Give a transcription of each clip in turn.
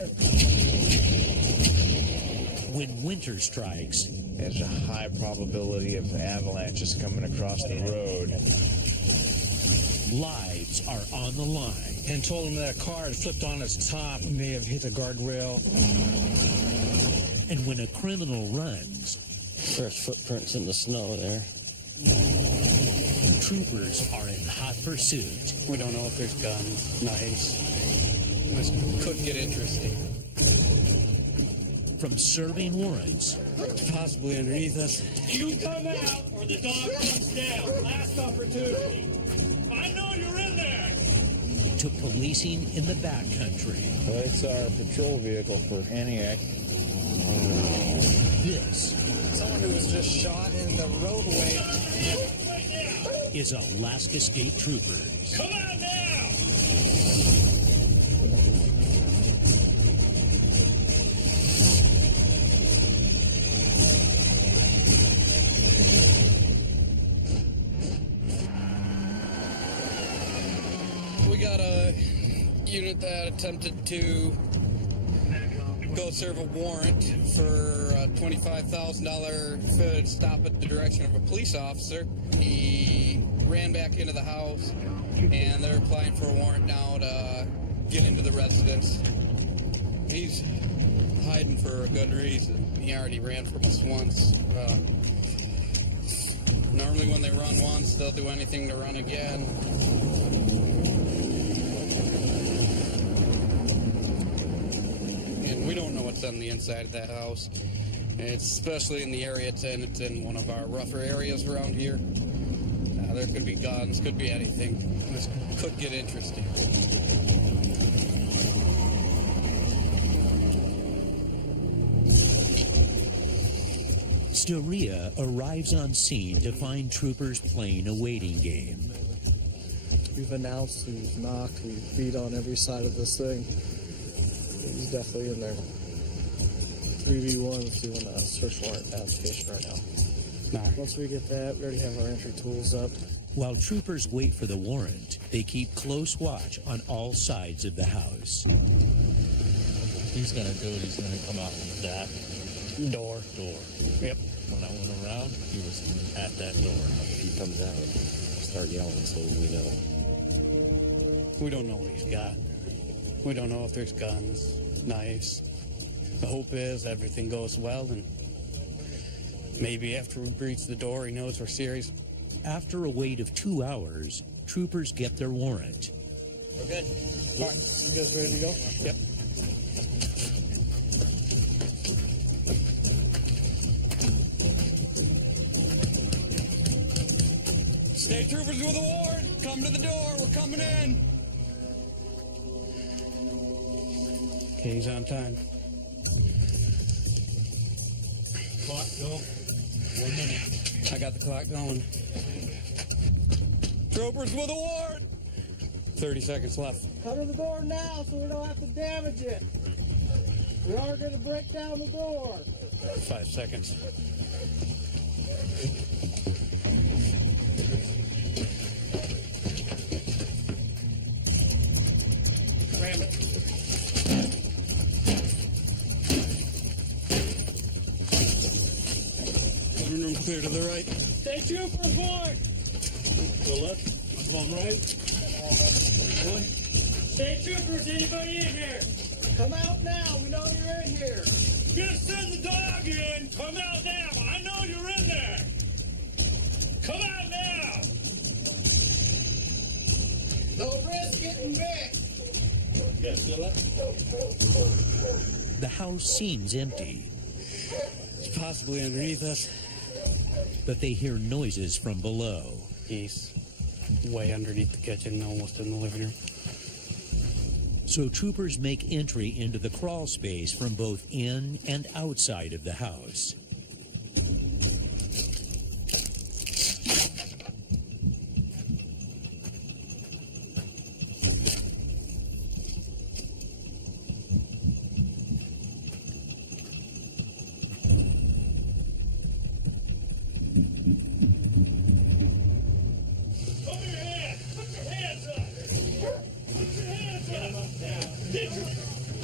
here. When winter strikes, there's a high probability of avalanches coming across the road. lives are on the line. And told him that a car had flipped on its top, may have hit the guardrail. And when a criminal runs, fresh footprints in the snow there. Troopers are in hot pursuit. We don't know if there's guns, knives. This could get interesting. From serving warrants, possibly underneath us. You come out or the dog comes down. Last opportunity. I know you're in there. To policing in the backcountry. Well, it's our patrol vehicle for Antioch. This Someone who was just shot in the roadway is Alaska State Troopers. Come out now. We got a unit that attempted to go serve a warrant for a $25,000 stop at the direction of a police officer. He ran back into the house, and they're applying for a warrant now to get into the residence. He's hiding for a good reason. He already ran from us once. Normally when they run once, they'll do anything to run again. We don't know what's on the inside of that house. It's especially in the area it's in. It's in one of our rougher areas around here. There could be guns, could be anything. This could get interesting. Storia arrives on scene to find troopers playing a waiting game. We've announced, we've knocked, we've beat on every side of this thing. He's definitely in there. 3v1 is doing a search warrant application right now. Once we get that, we already have our entry tools up. While troopers wait for the warrant, they keep close watch on all sides of the house. He's going to do it. He's going to come out with that door. Yep. When I went around, he was at that door. If he comes out, start yelling so we know. We don't know what he's got. We don't know if there's guns, knives. The hope is everything goes well, and maybe after we breach the door, he knows we're serious. After a wait of 2 hours, troopers get their warrant. We're good. All right, you guys ready to go? Yep. State troopers with a warrant. Come to the door. We're coming in. Okay, he's on time. Clock go. 1 minute. I got the clock going. Troopers with a warrant. 30 seconds left. Come to the door now so we don't have to damage it. We are going to break down the door. 5 seconds. Ram it. Room clear to the right. Stay troopers, boy. Go left. One right. Stay troopers, anybody in here? Come out now. We know you're in here. Gonna send the dog in. Come out now. I know you're in there. Come out now. No risk getting bit. Yes, The house seems empty, It's possibly underneath us. but they hear noises from below. He's way underneath the kitchen, almost in the living room. So troopers make entry into the crawl space from both in and outside of the house.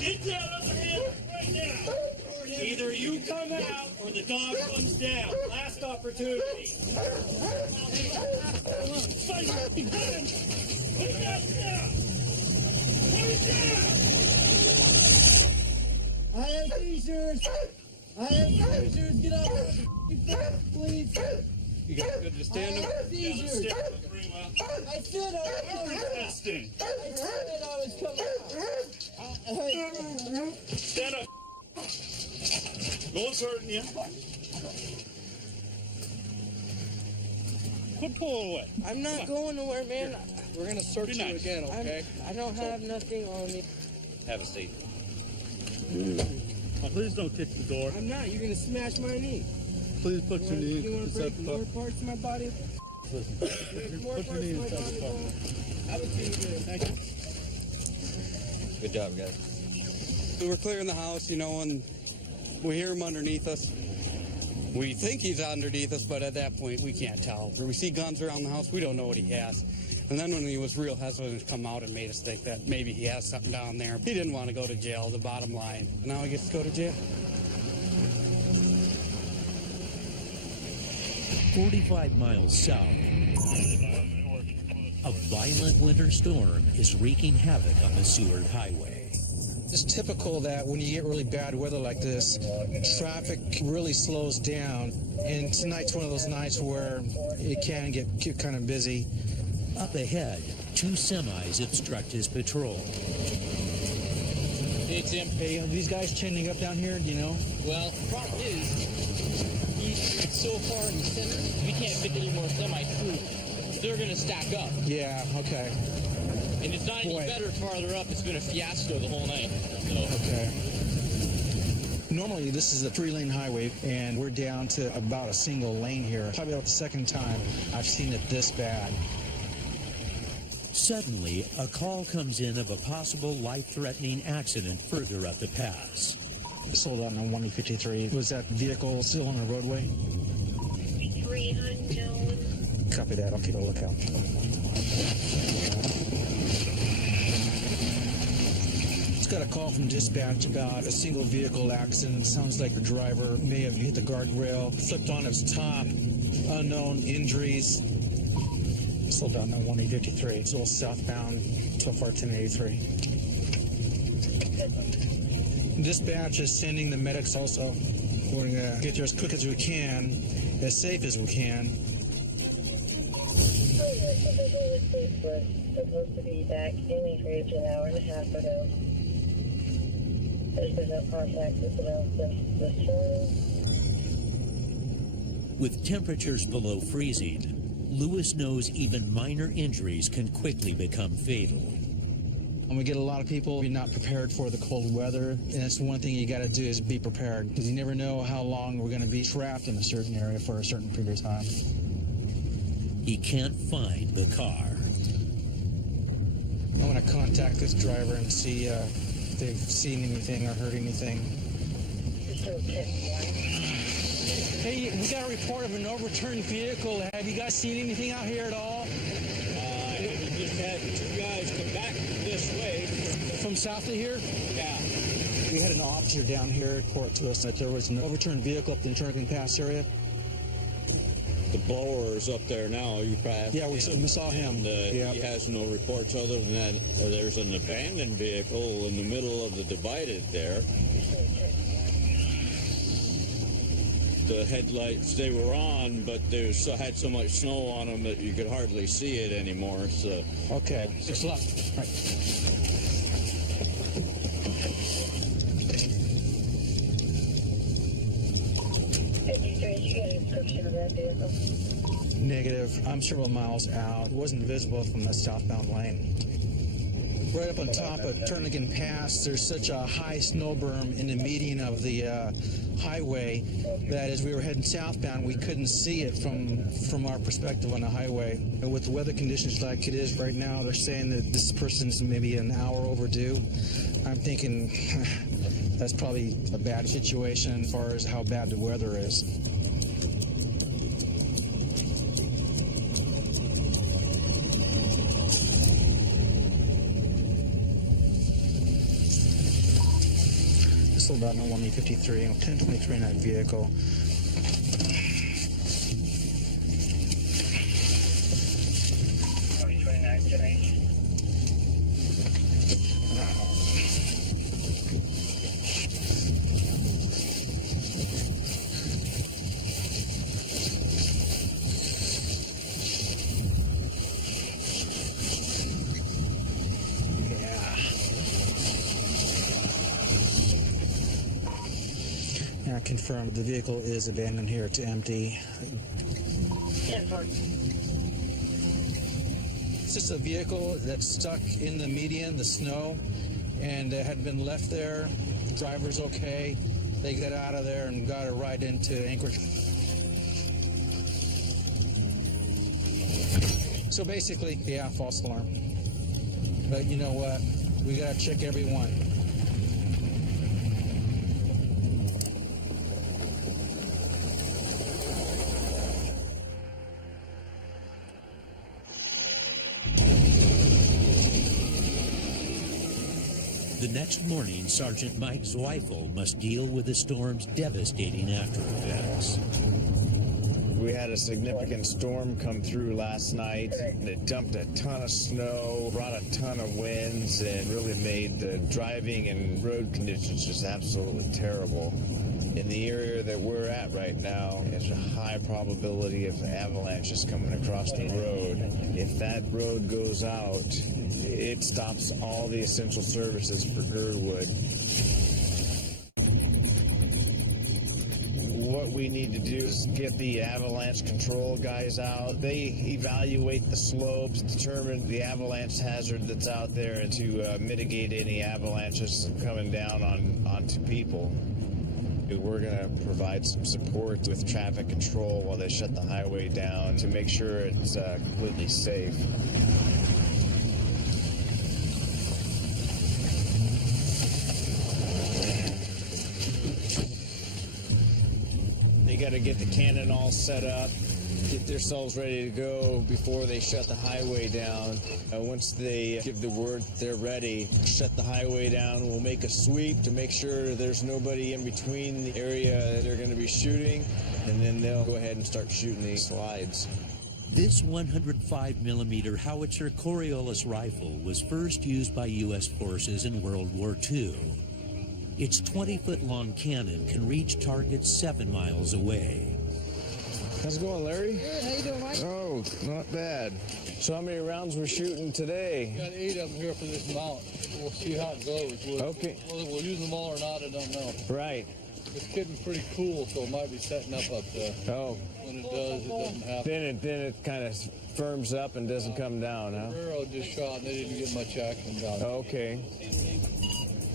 Get down on the dog comes down. Last opportunity. Fight your gun. Put it down now. Put it down. I have seizures. I have seizures. Get up, please. You got good to stand him? Seizures. I said I was Testing. I said I was coming out. Stand up. No one's hurting you. Quit pulling away. I'm not going nowhere, man. We're going to search Be you nice. again, okay? I don't have nothing on me. Have a seat. Please don't kick the door. I'm not. You're gonna smash my knee. Please put your knee You want to break more parts of my body? More Put your knee parts of inside the my car. body. I was doing good. Thank you. Good job, guys. We were clearing the house, you know, and we hear him underneath us. We think he's underneath us, but at that point, we can't tell. We see guns around the house. We don't know what he has. And then when he was real hesitant to come out and made us think that maybe he has something down there. He didn't want to go to jail, the bottom line. Now he gets to go to jail. 45 miles south, a violent winter storm is wreaking havoc on the Seward Highway. It's typical that when you get really bad weather like this, traffic really slows down. And tonight's one of those nights where it can get kind of busy. Up ahead, 2 semis obstruct his patrol. Hey, Tim. Hey, are these guys chaining up down here, do you know? Well, the problem is, he's so far in the center, we can't fit any more semis through. They're going to stack up. Yeah, okay. And it's not any Boy. better farther up. It's been a fiasco the whole night. So, Okay. Normally, this is a 3-lane highway, and we're down to about a single lane here. Probably about the second time I've seen it this bad. Suddenly, a call comes in of a possible life-threatening accident further up the pass. Sold out on 153. Was that vehicle still on the roadway? 300. Copy that. I'll keep a lookout. Just got a call from dispatch about a single vehicle accident. Sounds like the driver may have hit the guardrail, flipped on its top. Unknown injuries. Sold out on 153. It's all southbound so far 1083. Dispatch is sending the medics also. We're going to get there as quick as we can, as safe as we can. We're supposed to be back in Anchorage an hour and a half ago. There's been no contact with them since this morning. With temperatures below freezing, Lewis knows even minor injuries can quickly become fatal. And we get a lot of people not prepared for the cold weather, and that's one thing you got to do is be prepared, because you never know how long we're going to be trapped in a certain area for a certain period of time. He can't find the car. I want to contact this driver and see if they've seen anything or heard anything. Hey, we got a report of an overturned vehicle. Have you guys seen anything out here at all? We just had 2 guys come back this way. From south of here? Yeah. We had an officer down here report to us that there was an overturned vehicle up in the Turnagain Pass area. The blower is up there now. You passed. Yeah, we saw him. And, he has no reports other than that. There's an abandoned vehicle in the middle of the divided there. The headlights, they were on, but they had so much snow on them that you could hardly see it anymore. So. Okay. 6 left. Right. Negative. I'm several miles out. It wasn't visible from the southbound lane. Right up on top of Turnagain Pass, there's such a high snow berm in the median of the highway that as we were heading southbound, we couldn't see it from our perspective on the highway. And with the weather conditions like it is right now, they're saying that this person's maybe an hour overdue. I'm thinking that's probably a bad situation as far as how bad the weather is. Sold out on 153 and 1023 in that vehicle. Confirmed the vehicle is abandoned here to empty. 10-4. It's just a vehicle that's stuck in the median, the snow, and had been left there. Driver's okay. They got out of there and got it right into Anchorage. So basically, yeah, false alarm. But you know what? We gotta check every one. The next morning, Sergeant Mike Zweifel must deal with the storm's devastating aftereffects. We had a significant storm come through last night. It dumped a ton of snow, brought a ton of winds, and really made the driving and road conditions just absolutely terrible. In the area that we're at right now, there's a high probability of avalanches coming across the road. If that road goes out, it stops all the essential services for Girdwood. What we need to do is get the avalanche control guys out. They evaluate the slopes, determine the avalanche hazard that's out there, and to mitigate any avalanches coming down onto people. We're going to provide some support with traffic control while they shut the highway down to make sure it's completely safe. They got to get the cannon all set up, get themselves ready to go before they shut the highway down. Once they give the word that they're ready, shut the highway down. We'll make a sweep to make sure there's nobody in between the area they're going to be shooting, and then they'll go ahead and start shooting these slides. This 105mm howitzer Coriolis rifle was first used by U.S. forces in World War II. Its 20-foot-long cannon can reach targets 7 miles away. How's it going, Larry? Good, how you doing, Mike? Oh, not bad. So how many rounds we're shooting today? Got 8 of them here for this mount. We'll see how it goes. Okay. Whether we'll use them all or not, I don't know. Right. It's getting pretty cool, so it might be setting up there. Oh. When it does, it doesn't happen. Then it kind of firms up and doesn't come down, huh? The railroad just shot and they didn't get much action down. Okay.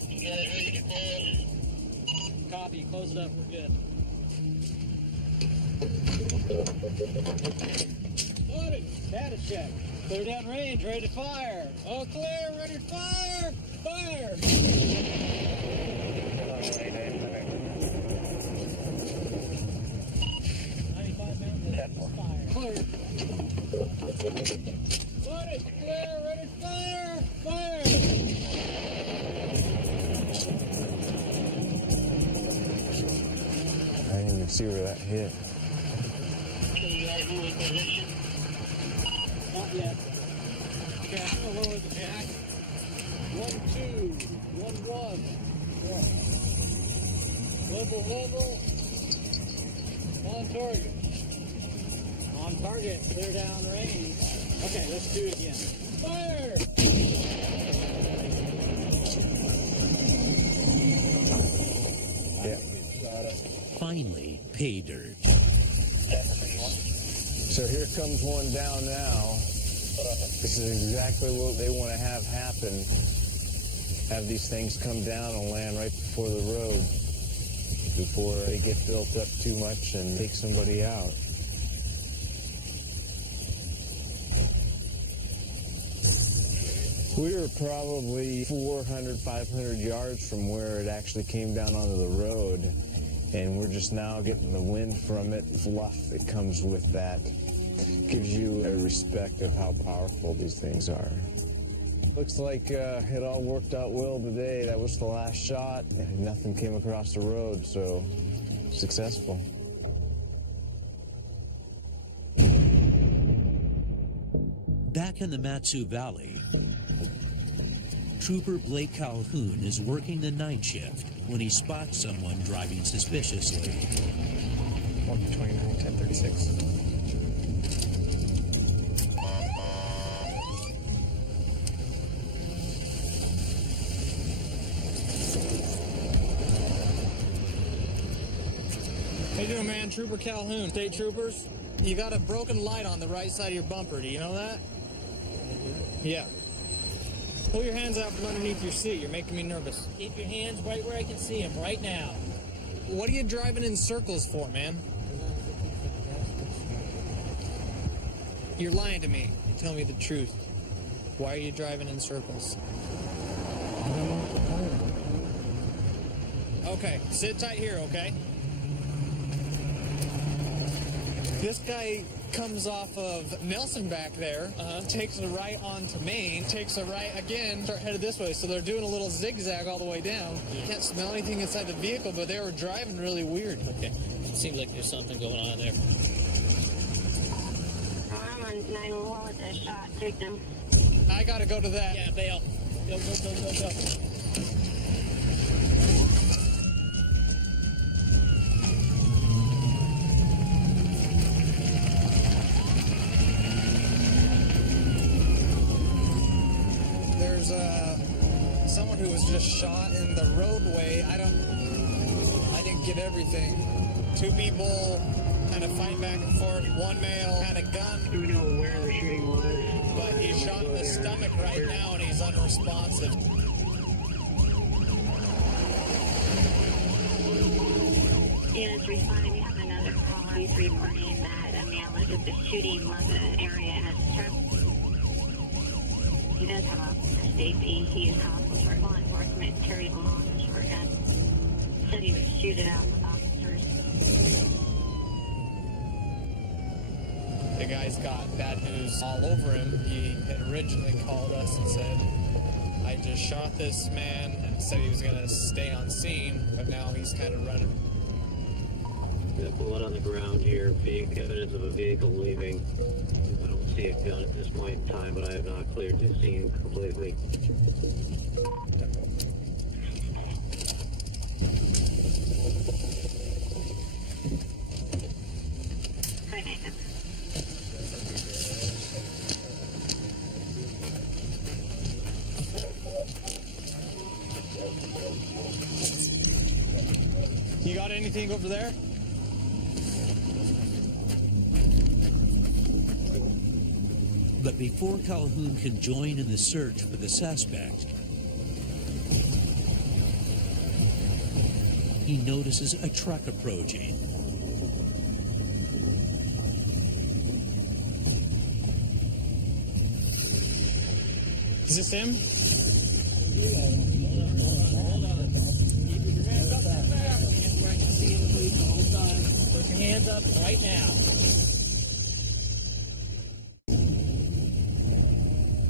You guys ready to close? Copy, close it up, we're good. Loaded, status check. Clear down range, ready to fire. All clear, ready to fire. Fire! 95 minutes, fire. Clear. Loaded, clear, ready to fire. Fire! I didn't even see where that hit. Not yet. Okay, I'm gonna lower the jack. 1, 2, 1, 1. Level. On target. On target. Clear down range. Okay, let's do it again. Fire! Yeah. Finally, pay dirt. So here comes one down now. This is exactly what they want to have happen. Have these things come down and land right before the road before they get built up too much and take somebody out. We were probably 400, 500 yards from where it actually came down onto the road, and we're just now getting the wind from it, fluff that comes with that. Gives you a respect of how powerful these things are. Looks like it all worked out well today. That was the last shot, and nothing came across the road, so successful. Back in the Matsu Valley, Trooper Blake Calhoun is working the night shift when he spots someone driving suspiciously. 129, 1036. man, Trooper Calhoun. State troopers, you got a broken light on the right side of your bumper. Do you know that? Yeah. Pull your hands out from underneath your seat. You're making me nervous. Keep your hands right where I can see them right now. What are you driving in circles for, man? You're lying to me. Tell me the truth. Why are you driving in circles? Okay, sit tight here, okay? This guy comes off of Nelson back there, takes a right onto Main, takes a right again, start headed this way. So they're doing a little zigzag all the way down. You can't smell anything inside the vehicle, but they were driving really weird. Okay, seems like there's something going on there. I'm on 911 with a shot victim. I gotta go to that. Yeah, bail. Go, go, go, go, go. There's someone who was just shot in the roadway. I didn't get everything. Two people kind of fighting back and forth. One male had a gun. Do we know where the shooting was? But he's shot in the stomach right now and he's unresponsive. Is responding. We have another call. He's reporting that a male is at the shooting was an area in his truck. He does have a safety. He is hospital for law enforcement. Carried along a short gun. Said he would shoot it out with officers. The guy's got bad news all over him. He had originally called us and said, I just shot this man, and said he was going to stay on scene, but now he's kind of running. Got blood on the ground here, being evidence of a vehicle leaving. I don't see a gun at this point in time, but I have not cleared the scene completely. You got anything over there? But before Calhoun can join in the search for the suspect, he notices a truck approaching. Is this him? Put your hands up right now.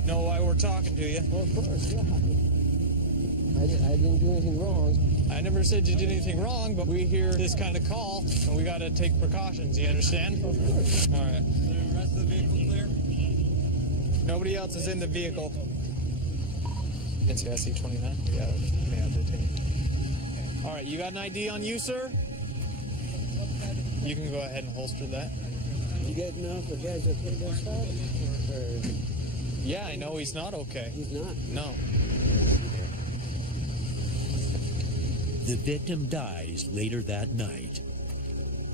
Know why we're talking to you? Well, of course, yeah. I didn't do anything wrong. I never said you did anything wrong, but we hear this kind of call, and we got to take precautions. You understand? Of course. All right. Is the rest of the vehicle clear? Nobody else is in the vehicle. It's SC29. Yeah, may have to take. All right, you got an ID on you, sir? You can go ahead and holster that. You guys know if the guy's okay this side? Or Yeah, I know he's not okay. he's not? No. The victim dies later that night,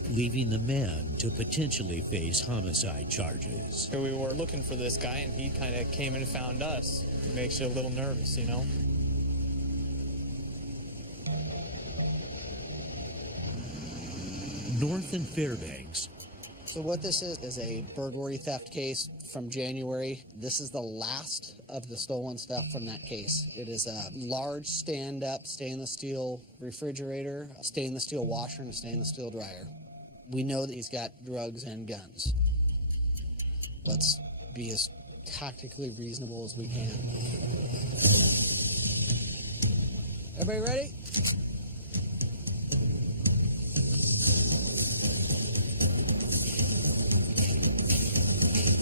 leaving the man to potentially face homicide charges. We were looking for this guy, and he kind of came and found us. It makes you a little nervous, you know? North in Fairbanks, So what this is a burglary theft case from January. This is the last of the stolen stuff from that case. It is a large stand-up stainless steel refrigerator, a stainless steel washer, and a stainless steel dryer. We know that he's got drugs and guns. Let's be as tactically reasonable as we can. Everybody ready?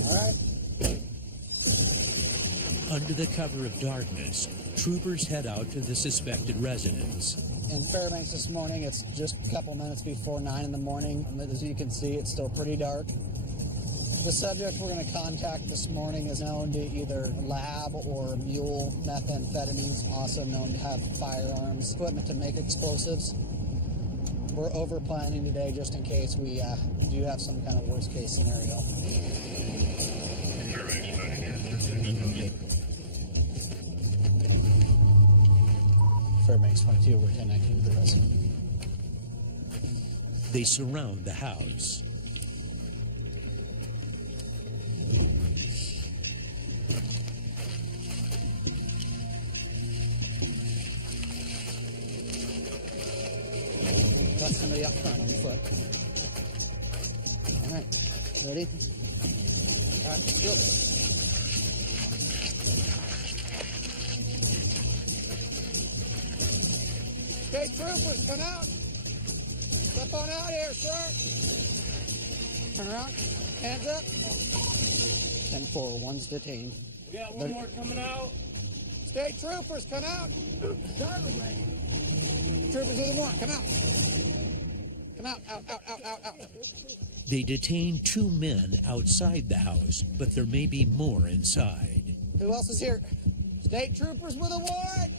All right. under the cover of darkness, troopers head out to the suspected residence. In Fairbanks this morning, it's just a couple minutes before 9 in the morning. As you can see, it's still pretty dark. The subject we're going to contact this morning is known to either lab or mule methamphetamines, also known to have firearms, equipment to make explosives. We're over planning today just in case we do have some kind of worst case scenario. Fairbanks 22, we're connecting to the rest. They surround the house. Got somebody up front on foot. All right, ready? All right, let's go. State troopers, come out. Step on out here, sir. Turn around. Hands up. 10-4, one's detained. We got one more coming out. State troopers, come out. Troopers with a warrant, come out. Come out, out. They detain 2 men outside the house, but there may be more inside. Who else is here? State troopers with a warrant.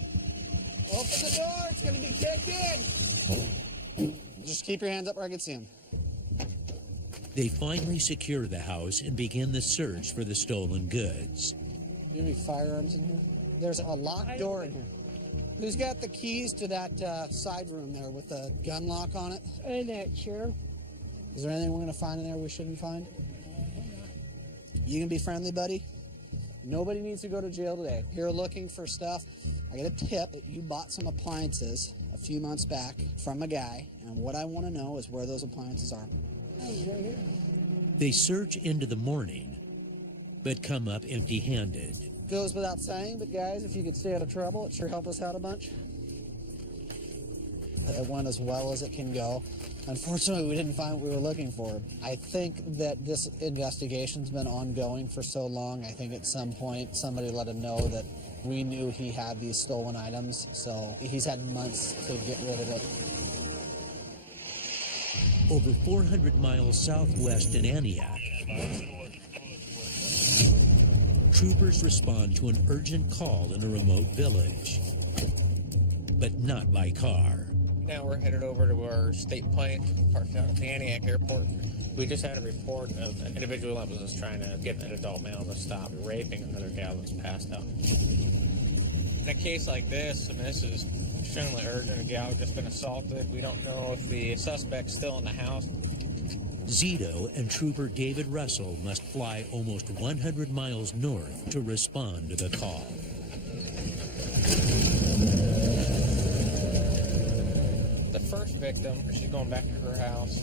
Open the door, it's gonna be kicked in. Just keep your hands up where I can see them. They finally secure the house and begin the search for the stolen goods. Do you have any firearms in here? There's a locked door in here. Who's got the keys to that side room there with the gun lock on it? In that chair. Is there anything we're going to find in there we shouldn't find? You can be friendly, buddy. Nobody needs to go to jail today. You're looking for stuff. I get a tip that you bought some appliances a few months back from a guy, and what I want to know is where those appliances are. They search into the morning, but come up empty-handed. Goes without saying, but guys, if you could stay out of trouble, it sure helped us out a bunch. It went as well as it can go. Unfortunately, we didn't find what we were looking for. I think that this investigation's been ongoing for so long. I think at some point somebody let him know that we knew he had these stolen items, so he's had months to get rid of it. Over 400 miles southwest in Antioch, troopers respond to an urgent call in a remote village, but not by car. Now we're headed over to our state plane parked out at the Antioch airport. We just had a report of an individual that was just trying to get an adult male to stop raping another gal that's passed out. In a case like this, and this is extremely urgent, a gal had just been assaulted. We don't know if the suspect's still in the house. Zito and Trooper David Russell must fly almost 100 miles north to respond to the call. The first victim, she's going back to her house.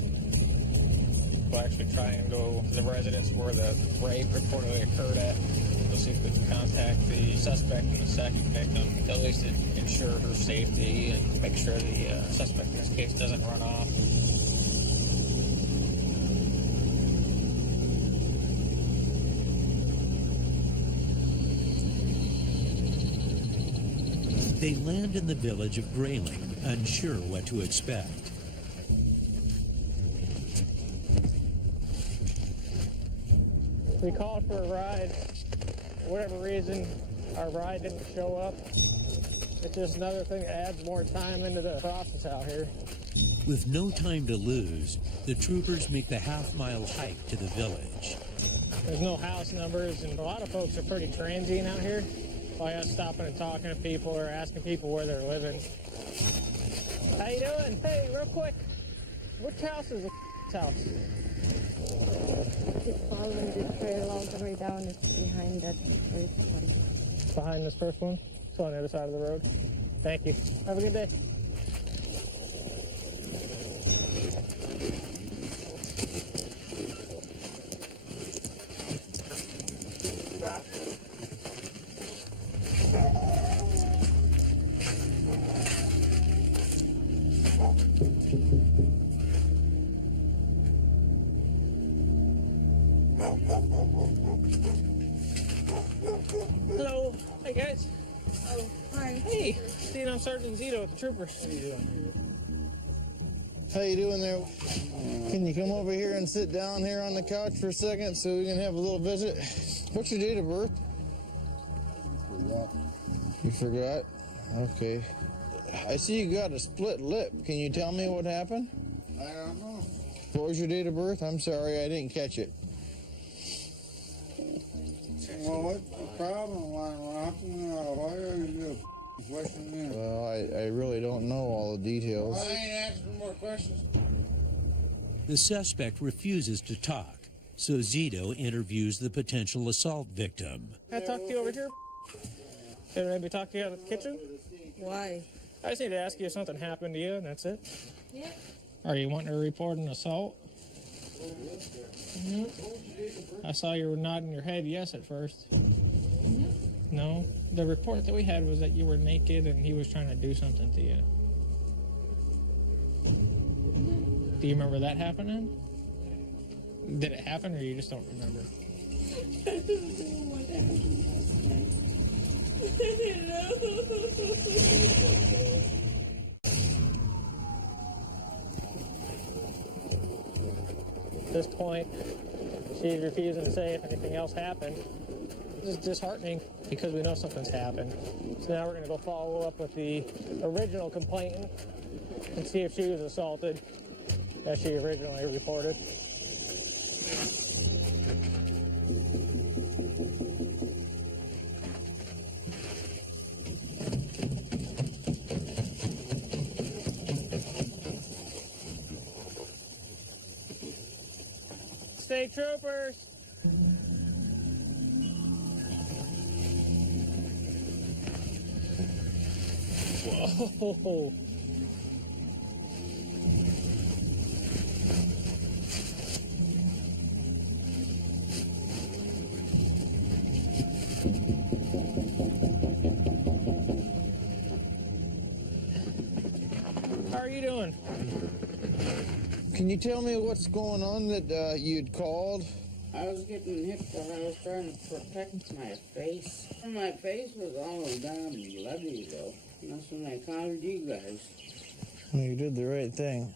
We'll actually try and go to the residence where the rape reportedly occurred at. We'll see if we can contact the suspect and the second victim, at least to ensure her safety and make sure the suspect in this case doesn't run off. They land in the village of Grayling, unsure what to expect. We called for a ride. For whatever reason, our ride didn't show up. It's just another thing that adds more time into the process out here. With no time to lose, the troopers make the half-mile hike to the village. There's no house numbers, and a lot of folks are pretty transient out here. By us stopping and talking to people or asking people where they're living. How you doing? Hey, real quick, which house is the house? Just following the trail all the way down. It's behind that first one. Behind this first one? It's on the other side of the road. Thank you. Have a good day. Hello. Hey, guys. Oh, hi. Hey, I'm Sergeant Zito with the troopers. How you doing? How you doing there? Can you come over here and sit down here on the couch for a second so we can have a little visit? What's your date of birth? You forgot? Okay. I see you got a split lip. Can you tell me what happened? I don't know. What was your date of birth? I'm sorry, I didn't catch it. Well, what's the problem? What happened? Why are you questioning me? Well, I really don't know all the details. I ain't asking more questions. The suspect refuses to talk, so Zito interviews the potential assault victim. Can I talk to you over here? Can I maybe talk to you out of the kitchen? Why? I just need to ask you if something happened to you, and that's it. Yeah. Are you wanting to report an assault? I saw you were nodding your head yes at first. No? The report that we had was that you were naked and he was trying to do something to you. Do you remember that happening? Did it happen or you just don't remember? I don't know what happened. I didn't know. At this point, she's refusing to say if anything else happened. This is disheartening because we know something's happened. So now we're going to go follow up with the original complainant and see if she was assaulted as she originally reported. State troopers! Whoa! How are you doing? Can you tell me what's going on that you'd called? I was getting hit while I was trying to protect my face. My face was all down bloody though. That's when I called you guys. Well, you did the right thing.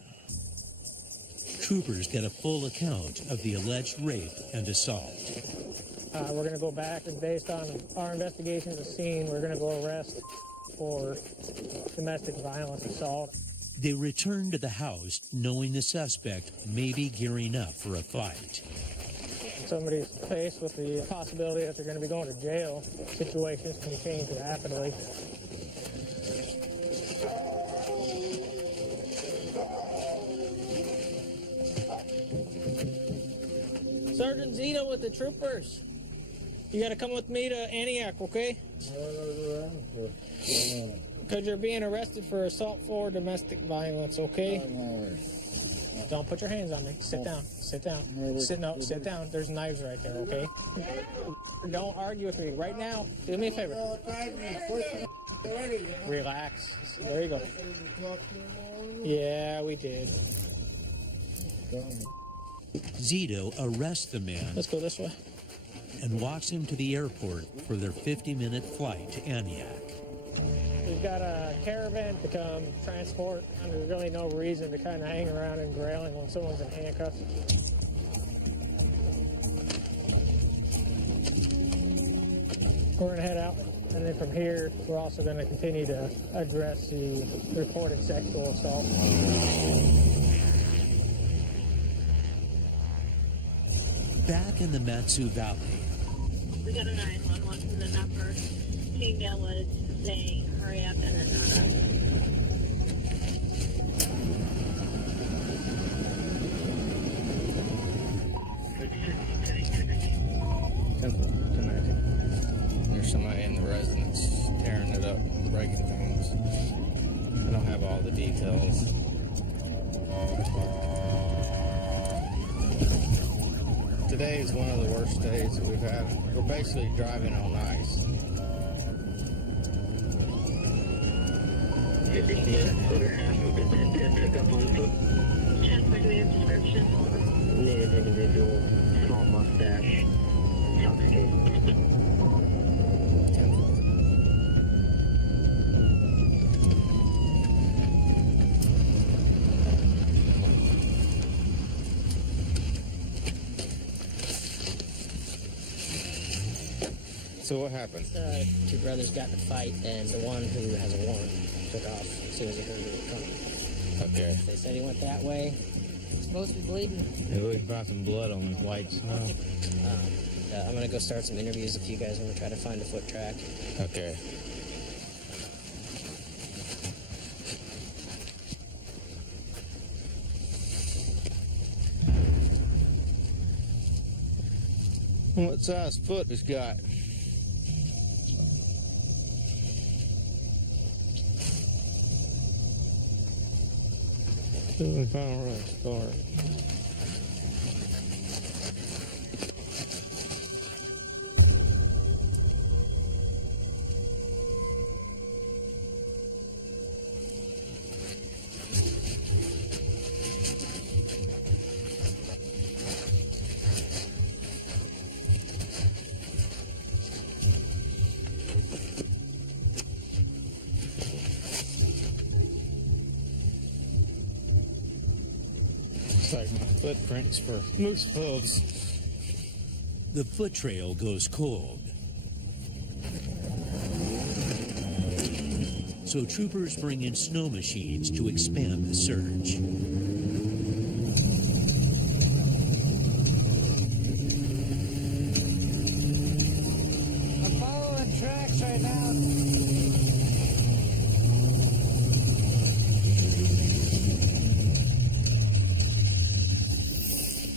Troopers get a full account of the alleged rape and assault. We're going to go back and based on our investigation of the scene, we're going to go arrest for domestic violence assault. They return to the house knowing the suspect may be gearing up for a fight. Somebody's faced with the possibility that they're going to be going to jail. Situations can change rapidly. Sergeant Zito with the troopers. You got to come with me to Antioch, okay? Because you're being arrested for assault for domestic violence, okay? Don't put your hands on me. Sit down. Sit down. Sit down. There's knives right there, okay? Don't argue with me right now. Do me a favor. Relax. There you go. Yeah, we did. Zito arrests the man. Let's go this way. And walks him to the airport for their 50-minute flight to Antioch. We've got a caravan to come transport, and there's really no reason to kind of hang around in Grayling when someone's in handcuffs. We're going to head out, and then from here, we're also going to continue to address the reported sexual assault. Back in the Matsu Valley. We got a 911 from the number. Female was saying, hurry up, and then There's somebody in the residence tearing it up, breaking things. I don't have all the details. Today is one of the worst days that we've had. We're basically driving on ice. Native individual, small mustache, intoxicated. So what happened? Two brothers got in a fight, and the one who has a warrant took off as soon as he heard we were coming. Okay. They said he went that way. He's supposed to be bleeding. Hey, we found some blood on the white snow. I'm going to go start some interviews if you guys want to try to find a foot track. Okay. What size foot it's got? Still haven't found where to start. Like my footprints for moose hooves. The foot trail goes cold. So troopers bring in snow machines to expand the search. I'm following tracks right now.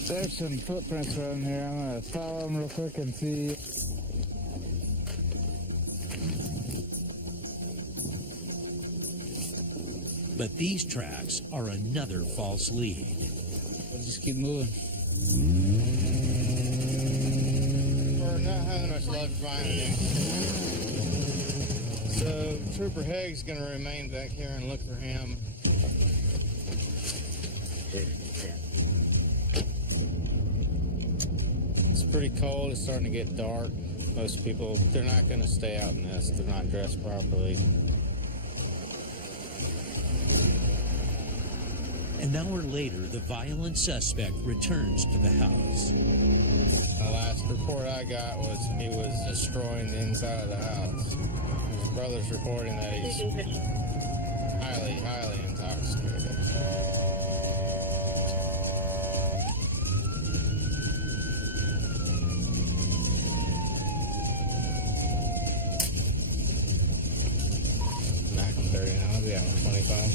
There's some footprints around here. I'm gonna follow them real quick and see. But these tracks are another false lead. We'll just keep moving. We're not having much luck finding him. So Trooper Haig's gonna remain back here and look for him. It's pretty cold. It's starting to get dark. Most people, they're not going to stay out in this. They're not dressed properly. An hour later, the violent suspect returns to the house. The last report I got was he was destroying the inside of the house. His brother's reporting that he's highly intoxicated. Back in 39, I'll be out on 25.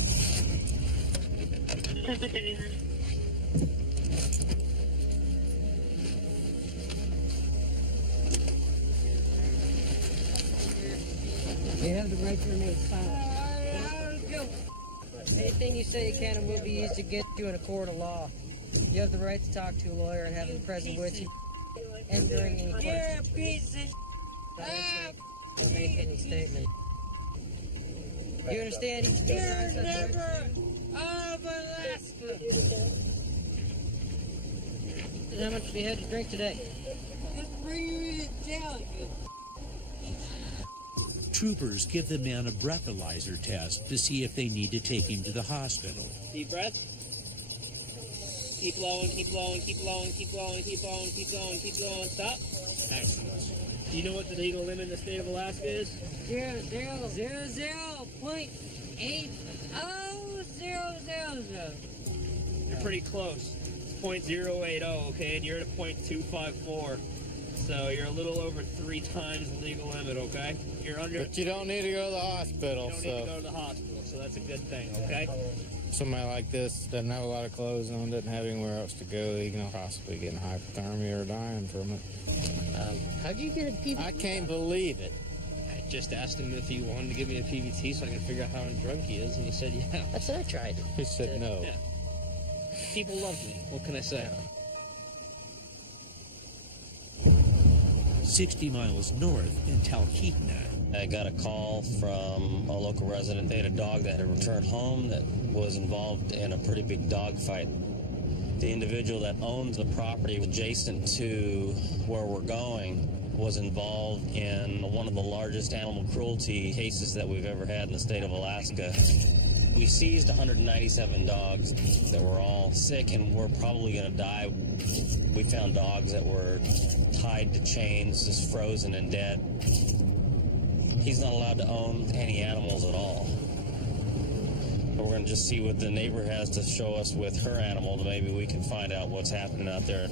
You have the right to remain silent. Anything you say can and will be used against you in a court of law. You have the right to talk to a lawyer and have him present with you and during any questions. Or make any statement. Do you understand each You're never of Alaska. And how much do you have to drink today? Just bring you to jail. Troopers give the man a breathalyzer test to see if they need to take him to the hospital. Deep breath. Keep blowing, keep blowing, keep blowing, keep blowing, keep blowing, keep blowing, keep blowing. Stop. Excellent. Do you know what the legal limit in the state of Alaska is? 0.800000. You're pretty close. It's 0.080, okay? And you're at a 0.254. So you're a little over 3 times the legal limit, okay? You're under. But you don't need to go to the hospital, You don't need to go to the hospital, so that's a good thing, okay? Somebody like this doesn't have a lot of clothes on, doesn't have anywhere else to go. He can possibly get hypothermia or dying from it. How'd you get a PVT? I can't believe it. I just asked him if he wanted to give me a PVT so I could figure out how drunk he is, and he said yeah. That's what I tried. He said no. Yeah. People love me. What can I say? 60 miles north in Talkeetna. I got a call from a local resident. They had a dog that had returned home that was involved in a pretty big dog fight. The individual that owns the property adjacent to where we're going was involved in one of the largest animal cruelty cases that we've ever had in the state of Alaska. We seized 197 dogs that were all sick and were probably going to die. We found dogs that were tied to chains, just frozen and dead. He's not allowed to own any animals at all. But we're going to just see what the neighbor has to show us with her animal, and maybe we can find out what's happening out there.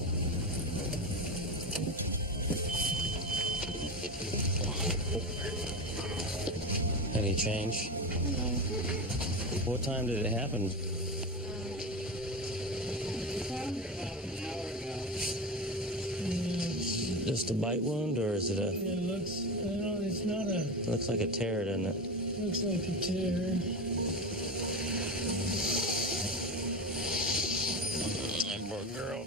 Any change? No. What time did it happen? About an hour ago. Just a bite wound, or is it a... It looks, it's not a... Looks like a tear, doesn't it? Looks like a tear. Poor girl.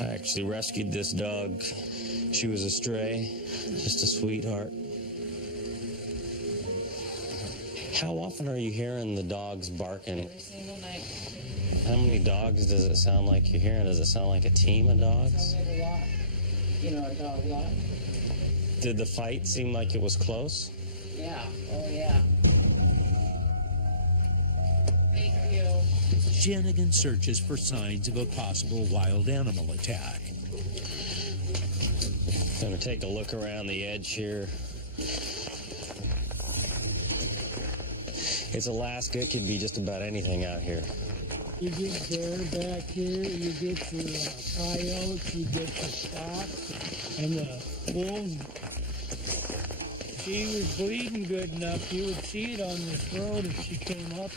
I actually rescued this dog. She was a stray, just a sweetheart. How often are you hearing the dogs barking? Every single night. How many dogs does it sound like you're hearing? Does it sound like a team of dogs? Sounds like a lot. You know, a dog lot. Did the fight seem like it was close? Yeah. Oh, yeah. Thank you. Janigan searches for signs of a possible wild animal attack. Gonna take a look around the edge here. It's Alaska. It could be just about anything out here. You get bear back here, you get your coyotes, you get your fox, and the wolves. She was bleeding good enough, you would see it on this road if she came up.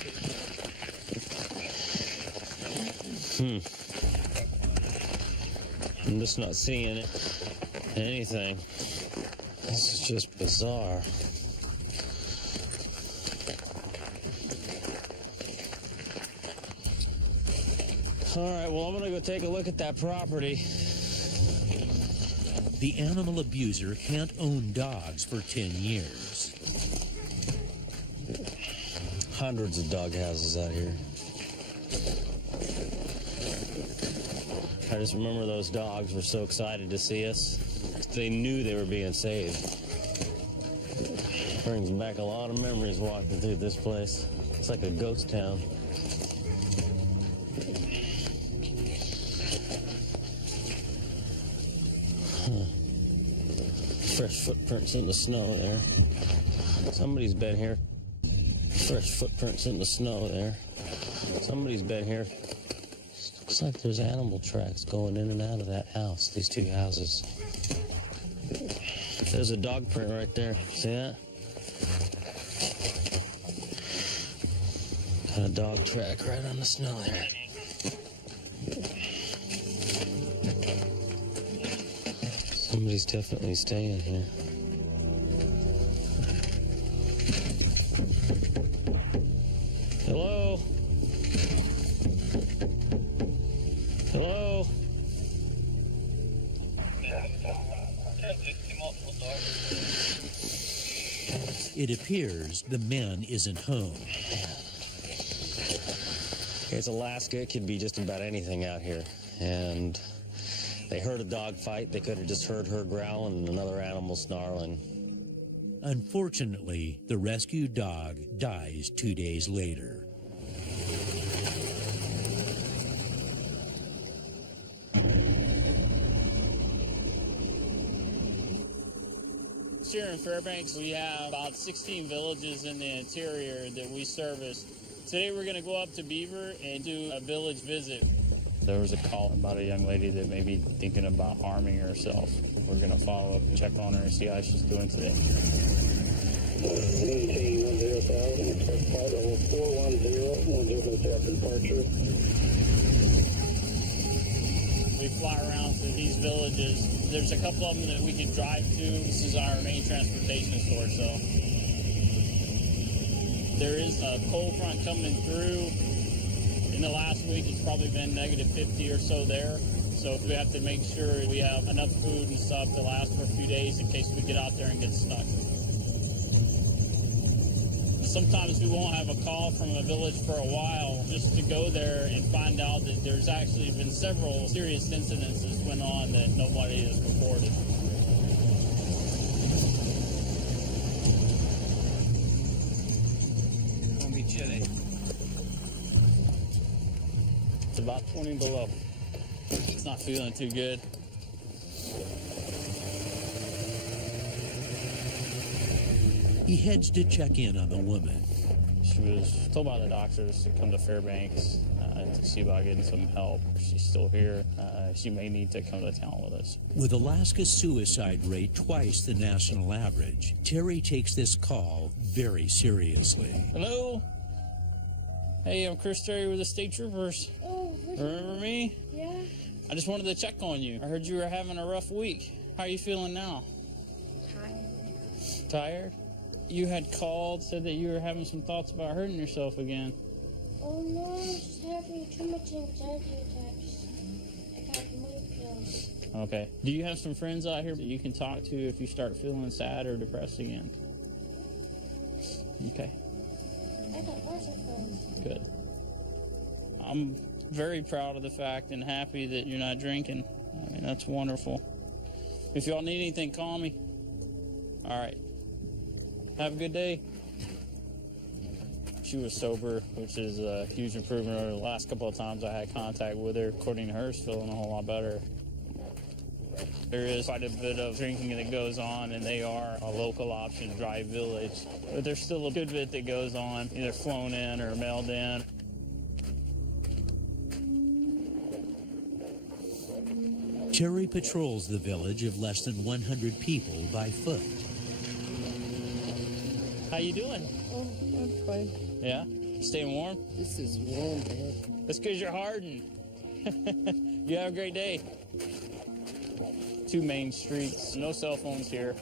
I'm just not seeing it. Anything. This is just bizarre. All right, well, I'm going to go take a look at that property. The animal abuser can't own dogs for 10 years. Hundreds of dog houses out here. I just remember those dogs were so excited to see us. They knew they were being saved. Brings back a lot of memories walking through this place. It's like a ghost town. Fresh footprints in the snow there. Somebody's been here. Fresh footprints in the snow there. Somebody's been here. Looks like there's animal tracks going in and out of that house, these two houses. There's a dog print right there. See that? Got a dog track right on the snow there. Somebody's definitely staying here. Hello? Hello? It appears the man isn't home. It's Alaska. It could be just about anything out here. And they heard a dog fight. They could have just heard her growling and another animal snarling. Unfortunately, the rescued dog dies 2 days later. Here in Fairbanks, we have about 16 villages in the interior that we service. Today we're going to go up to Beaver and do a village visit. There was a call about a young lady that may be thinking about harming herself. We're going to follow up and check on her and see how she's doing today. Maintain 10,000, expect flight level 410, we'll do this after departure. We fly around to these villages. There's a couple of them that we can drive to. This is our main transportation source, so. There is a cold front coming through. In the last week, it's probably been negative 50 or so there. So we have to make sure we have enough food and stuff to last for a few days in case we get out there and get stuck. Sometimes we won't have a call from a village for a while just to go there and find out that there's actually been several serious incidents that went on that nobody has reported. It's gonna be chilly. It's about 20 below. It's not feeling too good. He heads to check in on the woman. She was told by the doctors to come to Fairbanks to see about getting some help. She's still here. She may need to come to town with us. With Alaska's suicide rate twice the national average, Terry takes this call very seriously. Hello? Hey, I'm Chris Terry with the State Troopers. Oh, Remember me? yeah. I just wanted to check on you. I heard you were having a rough week. How are you feeling now? Tired. Tired? You had called, said that you were having some thoughts about hurting yourself again. Oh no, I'm just having too much anxiety attacks. I got mood pills. Okay. Do you have some friends out here that you can talk to if you start feeling sad or depressed again? Okay. I got lots of friends. Good. I'm very proud of the fact and happy that you're not drinking. I mean, that's wonderful. If y'all need anything, call me. All right. Have a good day. She was sober, which is a huge improvement over the last couple of times I had contact with her. According to her, she's feeling a whole lot better. There is quite a bit of drinking that goes on, and they are a local option, Dry Village. But there's still a good bit that goes on, either flown in or mailed in. Terry patrols the village of less than 100 people by foot. How you doing? Oh, I'm fine. Yeah? Staying warm? This is warm, man. That's because you're hardened. You have a great day. 2 main streets, no cell phones here.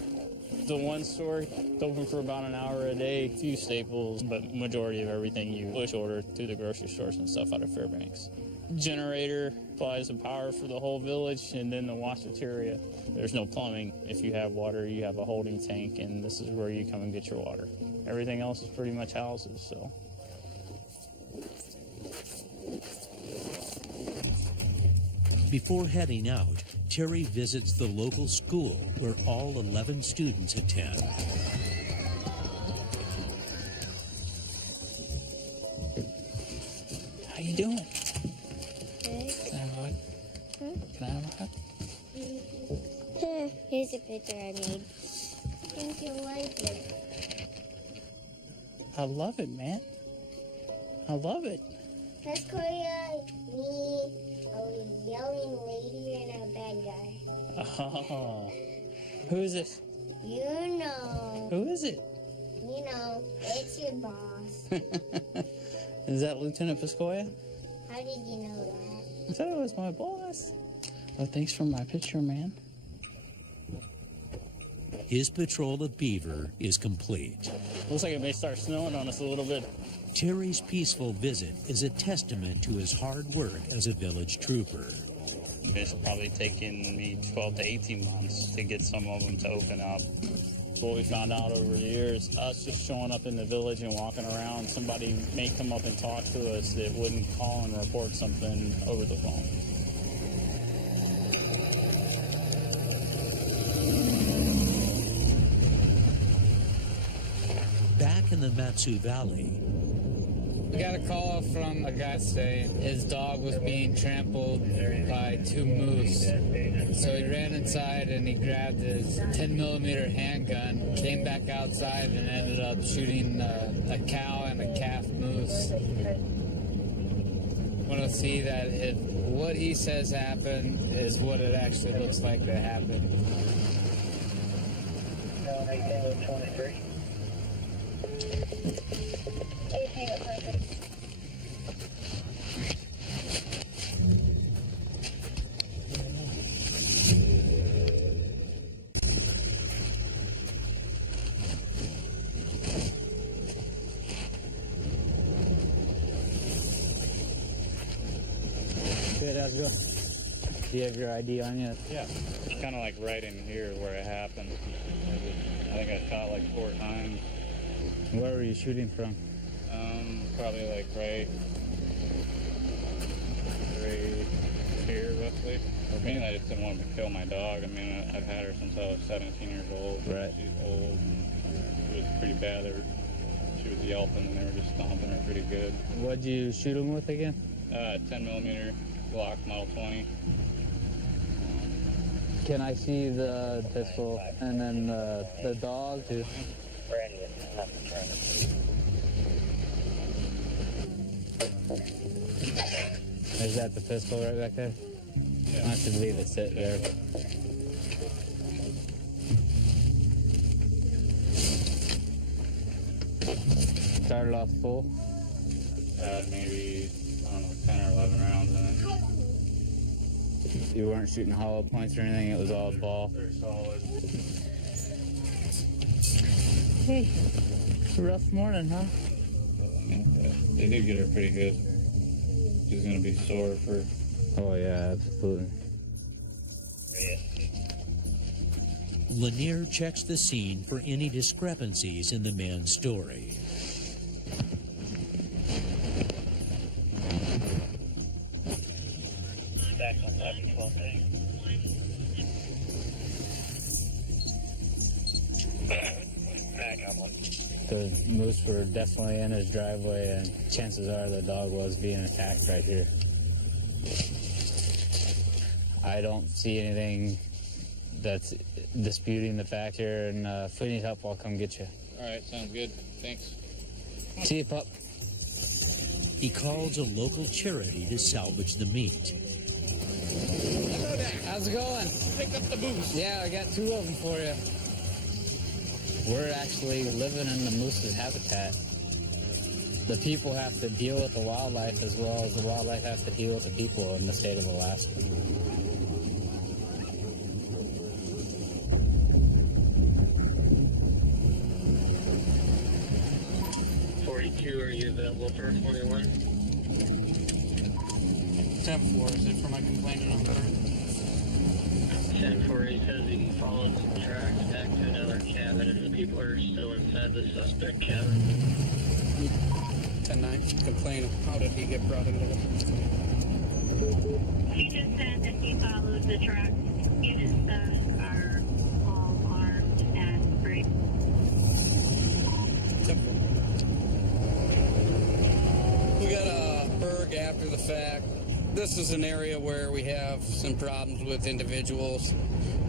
The one store, it's open for about an hour a day. A few staples, but majority of everything you push order through the grocery stores and stuff out of Fairbanks. Generator supplies the power for the whole village, and then the washateria. There's no plumbing. If you have water, you have a holding tank, and this is where you come and get your water. Everything else is pretty much houses, so. Before heading out, Terry visits the local school where all 11 students attend. How you doing? Good. Can I have a hug? Can I have a hug? Here's a picture I made. I think you'll like it. I love it, man. I love it. That's Korea, me, a yelling lady, and a bad guy. Oh. Who is this? You know. Who is it? You know, it's your boss. Is that Lieutenant Piscoya? How did you know that? I thought it was my boss. Oh, thanks for my picture, man. His patrol of Beaver is complete. Looks like it may start snowing on us a little bit. Terry's peaceful visit is a testament to his hard work as a village trooper. It's probably taken me 12 to 18 months to get some of them to open up. What we found out over the years, us just showing up in the village and walking around, somebody may come up and talk to us that wouldn't call and report something over the phone. Back in the Matsu Valley, We got a call from a guy saying his dog was being trampled by 2 moose. So he ran inside and he grabbed his 10mm handgun, came back outside and ended up shooting a cow and a calf moose. Want to see that if what he says happened is what it actually looks like that happened. 23. 18 at 23. Good, how's it going? Do you have your ID on you? Yeah, it's kind of like right in here where it happened. I think I shot like 4 times. Where were you shooting from? Probably like right here, roughly. Mainly I just didn't want to kill my dog. I mean, I've had her since I was 17 years old. Right. She's old, and it was pretty bad. She was yelping, and they were just stomping her pretty good. What'd you shoot him with again? 10 millimeter Glock Model 20. Can I see the pistol and then the dog too? Is that the pistol right back there? Yeah. I should leave it sit there. Started off full? Maybe, I don't know, 10 or 11 rounds in it. You weren't shooting hollow points or anything, it was all ball? They're solid. Hey, it's a rough morning, huh? Yeah, they did get her pretty good. She's gonna be sore for... Oh yeah, absolutely. Lanier checks the scene for any discrepancies in the man's story. The moose were definitely in his driveway, and chances are the dog was being attacked right here. I don't see anything that's disputing the fact here, and if we need help, I'll come get you. All right, sounds good. Thanks. See you, pup. He calls a local charity to salvage the meat. Hello there. How's it going? Pick up the moose. Yeah, I got 2 of them for you. We're actually living in the moose's habitat. The people have to deal with the wildlife as well as the wildlife has to deal with the people in the state of Alaska. Are you available for 41? 10-4, is it for my complaining on the bird? 10-4, he says he followed some tracks back to another cabin and the people are still inside the suspect cabin. 10-9, complaining. How did he get brought into it? He just said that he followed the truck. Units are all armed and free. We got a Berg after the fact. This is an area where we have some problems with individuals.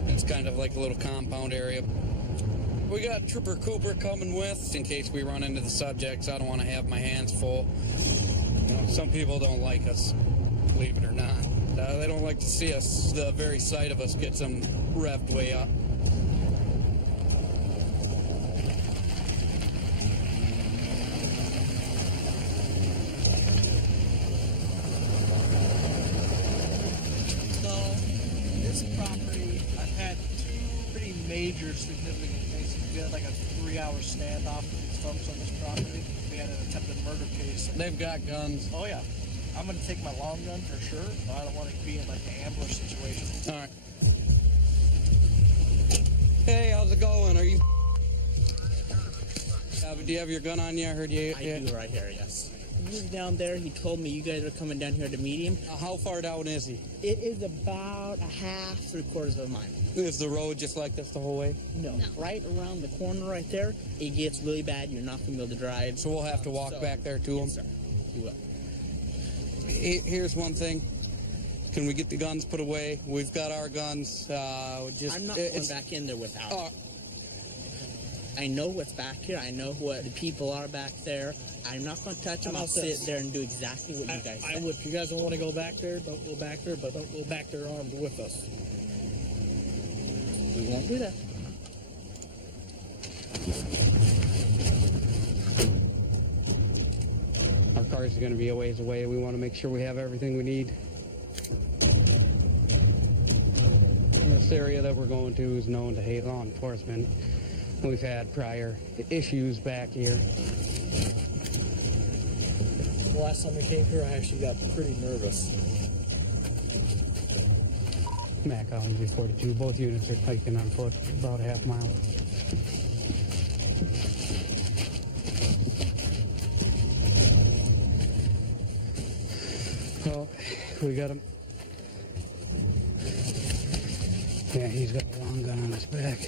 It's kind of like a little compound area. We got Trooper Cooper coming with in case we run into the subjects. I don't want to have my hands full. You know, some people don't like us, believe it or not. They don't like to see us. The very sight of us gets them revved way up. Major significant cases. We had like a 3-hour standoff with these folks on this property. We had an attempted murder case. They've got guns. Oh yeah. I'm gonna take my long gun for sure, but I don't want to be in like an ambush situation. All right. Hey, how's it going? Are you? Do you have your gun on you? I heard you. I do right here, yes. He was down there. He told me you guys are coming down here to meet him. How far down is he? It is about a half, 3/4 of a mile. Is the road just like this the whole way? No. Right around the corner right there, it gets really bad. You're not going to be able to drive. So we'll have to walk back there to him? Yes, sir. You will. Here's one thing. Can we get the guns put away? We've got our guns. I'm not going back in there without. I know what's back here. I know what the people are back there. I'm not going to touch them. I'll sit there and do exactly what you guys said. I would. If you guys don't want to go back there, don't go back there, but don't go back there armed with us. We won't do that. Our cars are going to be a ways away. We want to make sure we have everything we need. This area that we're going to is known to hate law enforcement. We've had prior issues back here. The last time we came here, I actually got pretty nervous. Mac Island 42, both units are hiking on foot about a half mile. Oh, we got him. Yeah, he's got a long gun on his back.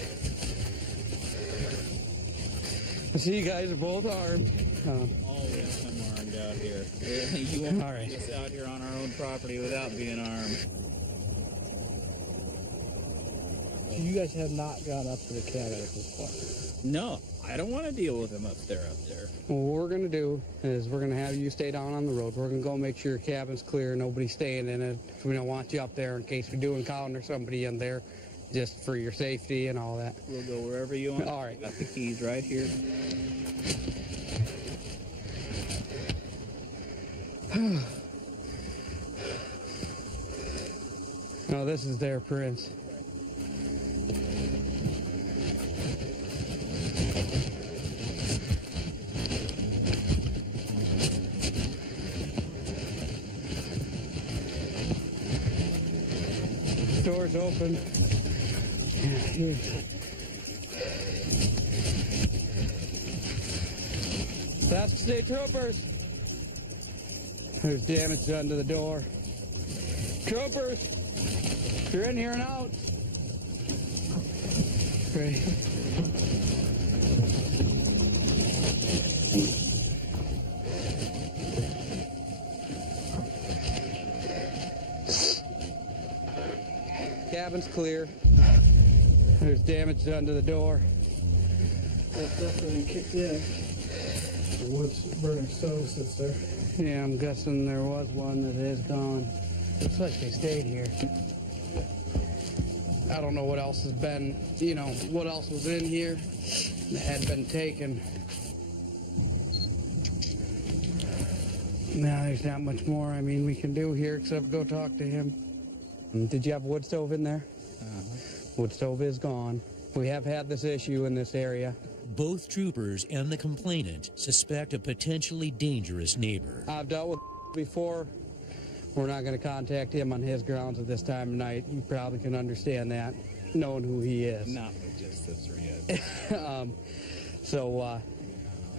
I see you guys are both armed. All of them armed, out here. You won't All right. get us out here on our own property without being armed. So you guys have not gone up to the cabin at this point? No, I don't want to deal with them up there. What we're going to do is we're going to have you stay down on the road. We're going to go make sure your cabin's clear, nobody's staying in it. We don't want you up there in case we do encounter somebody in there, just for your safety and all that. We'll go wherever you want. All right. Got the keys right here. No, this is their prince. Doors open. Here. That's the state troopers. There's damage done to the door. Troopers, you're in here and out. Great. Cabin's clear. There's damage done to the door. That's definitely kicked in. The wood burning stove sits there. Yeah, I'm guessing there was one that is gone. Looks like they stayed here. I don't know what else has been, what else was in here that had been taken. Now there's not much more, we can do here except go talk to him. Did you have a wood stove in there? Wood stove is gone. We have had this issue in this area. Both troopers and the complainant suspect a potentially dangerous neighbor. I've dealt with before. We're not going to contact him on his grounds at this time of night. You probably can understand that, knowing who he is. Not with just the three of us. So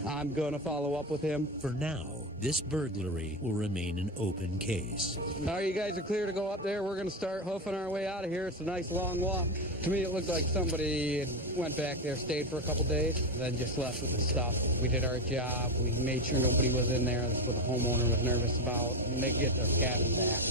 I'm going to follow up with him. For now, this burglary will remain an open case. All right, you guys are clear to go up there. We're going to start hoofing our way out of here. It's a nice long walk. To me, it looked like somebody had went back there, stayed for a couple days, then just left with the stuff. We did our job. We made sure nobody was in there. That's what the homeowner was nervous about. And they get their cabin back.